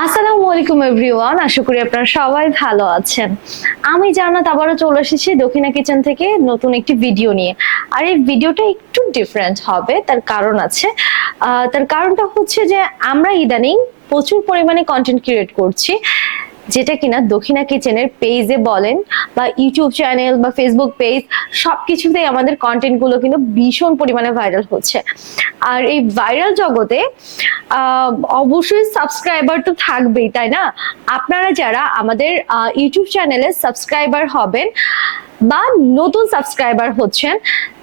আসসালামু আলাইকুম এভরিওয়ান, আশা করি আপনারা সবাই ভালো আছেন। আমি জান্নাত, আবারও চলে এসেছি দক্ষিণা কিচেন থেকে নতুন একটি ভিডিও নিয়ে। আর এই ভিডিওটা একটু ডিফারেন্ট হবে, তার কারণ আছে। তার কারণটা হচ্ছে যে আমরা ইদানিং প্রচুর পরিমাণে কন্টেন্ট ক্রিয়েট করছি। যেটা কিনা দক্ষিণা কিচেনের পেজে বলেন বা ইউটিউব চ্যানেল বা ফেসবুক পেজ সবকিছুতেই আমাদের কন্টেন্টগুলো কিন্তু ভীষণ পরিমাণে ভাইরাল হচ্ছে। আর এই ভাইরাল জগতে অবশ্যই সাবস্ক্রাইবার তো থাকবেই, তাই না? আপনারা যারা আমাদের ইউটিউব চ্যানেলে সাবস্ক্রাইবার হবেন বা নতুন সাবস্ক্রাইবার হচ্ছেন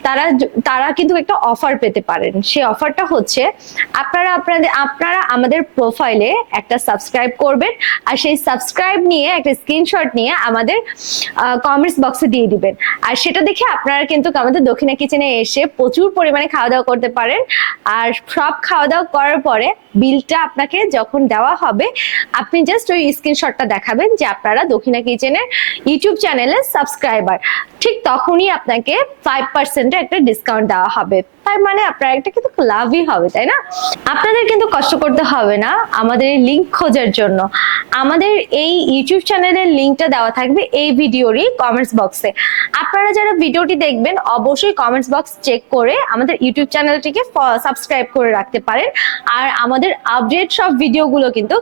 তারা তারা কিন্তু একটা অফার পেতে পারেন। সেই অফারটা হচ্ছে, আপনারা আপনাদের, আপনারা আমাদের প্রোফাইলে একটা সাবস্ক্রাইব করবেন আর সেই সাবস্ক্রাইব নিয়ে একটা স্ক্রিনশট নিয়ে আমাদের কমেন্টস বক্সে দিয়ে দিবেন। আর সেটা দেখে আপনারা কিন্তু আমাদের দক্ষিণা কিচেনে এসে প্রচুর পরিমাণে খাওয়া দাওয়া করতে পারেন। আর সব খাওয়া দাওয়া করার পরে বিলটা আপনাকে যখন দেওয়া হবে, আপনি জাস্ট ওই স্ক্রিনশটটা দেখাবেন যে আপনারা দক্ষিণা কিচেনের ইউটিউব চ্যানেলে সাবস্ক্রাইবার ঠিক তখনই আপনাকে ফাইভ পার্সেন্টের একটা ডিসকাউন্ট দেওয়া হবে। তার মানে আপনার একটা কিন্তু লাভই হবে তাই না? আপনাদের কিন্তু কষ্ট করতে হবে না আমাদের এই লিঙ্ক খোঁজার জন্য। আমাদের এই ইউটিউব চ্যানেলের লিঙ্কটা দেওয়া থাকবে এই ভিডিওরই কমেন্টস বক্সে আপনারা যারা ভিডিওটি দেখবেন অবশ্যই কমেন্টস বক্স চেক করে আমাদের ইউটিউব চ্যানেলটিকে সাবস্ক্রাইব করে রাখতে পারেন। আর আমাদের আপডেট সব ভিডিওগুলো কিন্তু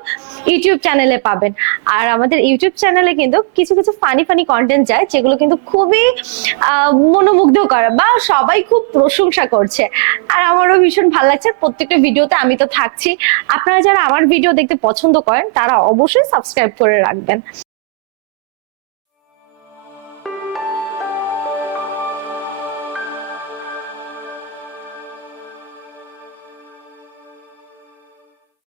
ইউটিউব চ্যানেলে পাবেন। আর আমাদের ইউটিউব চ্যানেলে কিন্তু কিছু কিছু ফানি ফানি কন্টেন্ট যায় যেগুলো কিন্তু খুবই আহ, মনোমুগ্ধকর বা সবাই খুব প্রশংসা করছে। আর আমারও ভীষণ ভালো লাগছে। প্রত্যেকটা ভিডিওতে আমি তো থাকছি। আপনারা যারা আমার ভিডিও দেখতে পছন্দ করেন, তারা অবশ্যই সাবস্ক্রাইব করে রাখবেন।